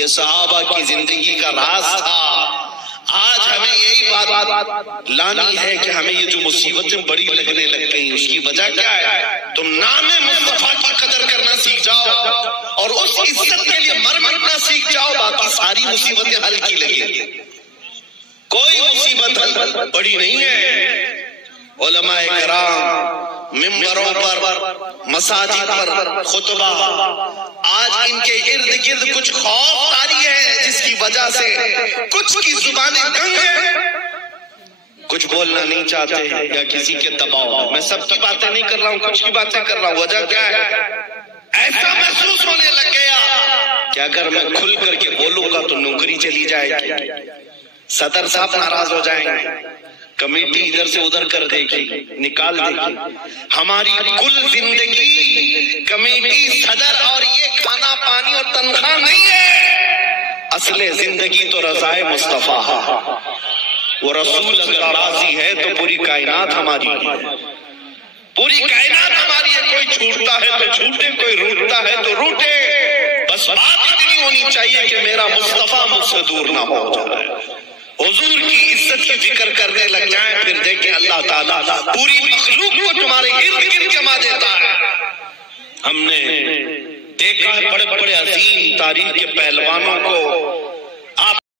یہ صحابہ کی زندگی کا راز تھا۔ آج ہمیں یہی بات لانی ہے کہ ہمیں یہ جو مصیبتیں بڑی لگنے لگ گئی، اس کی وجہ کیا ہے؟ تم نام مصطفیٰ کی قدر کرنا سیکھ جاؤ اور اس عزت کے لیے مرنا سیکھ جاؤ، باقی ساری مصیبتیں حل کی لگیں۔ کوئی مصیبت بڑی نہیں ہے۔ علماء کرام ممبروں پر، مساجد پر خطبہ، آج ان کے ارد گرد کچھ خوف طاری ہے جس کی وجہ سے کچھ کی زبانیں گنگ ہیں، کچھ بولنا نہیں چاہتے ہیں یا کسی کے دباؤ۔ میں سب کی باتیں نہیں کر رہا ہوں، کچھ کی باتیں کر رہا ہوں۔ وجہ کیا ہے؟ ایسا محسوس ہونے لگ گیا کہ اگر میں کھل کر کے بولوں گا تو نوکری چلی جائے گی، صدر صاحب ناراض ہو جائیں گے، کمیٹی ادھر سے ادھر کر دے گی، نکال دے گی۔ ہماری کل زندگی کمیٹی، صدر اور یہ کھانا پانی اور تنخواہ نہیں ہے، اصل زندگی تو رضائے مصطفیٰ ہے۔ وہ رسول اگر راضی ہے تو پوری کائنات ہماری ہے، پوری کائنات ہماری ہے۔ کوئی چھوٹتا ہے تو چھوٹے، کوئی روٹتا ہے تو روٹے، بس بات اتنی ہونی چاہیے کہ میرا مصطفیٰ مجھ سے دور نہ ہو جائے، حضور کی عزت کی فکر کرنے لگ جائیں، پھر دیکھیں اللہ تعالیٰ پوری مخلوق کو تمہارے ارد گرد جما دیتا ہے۔ ہم نے دیکھا ہے بڑے بڑے عظیم تاریخ کے پہلوانوں کو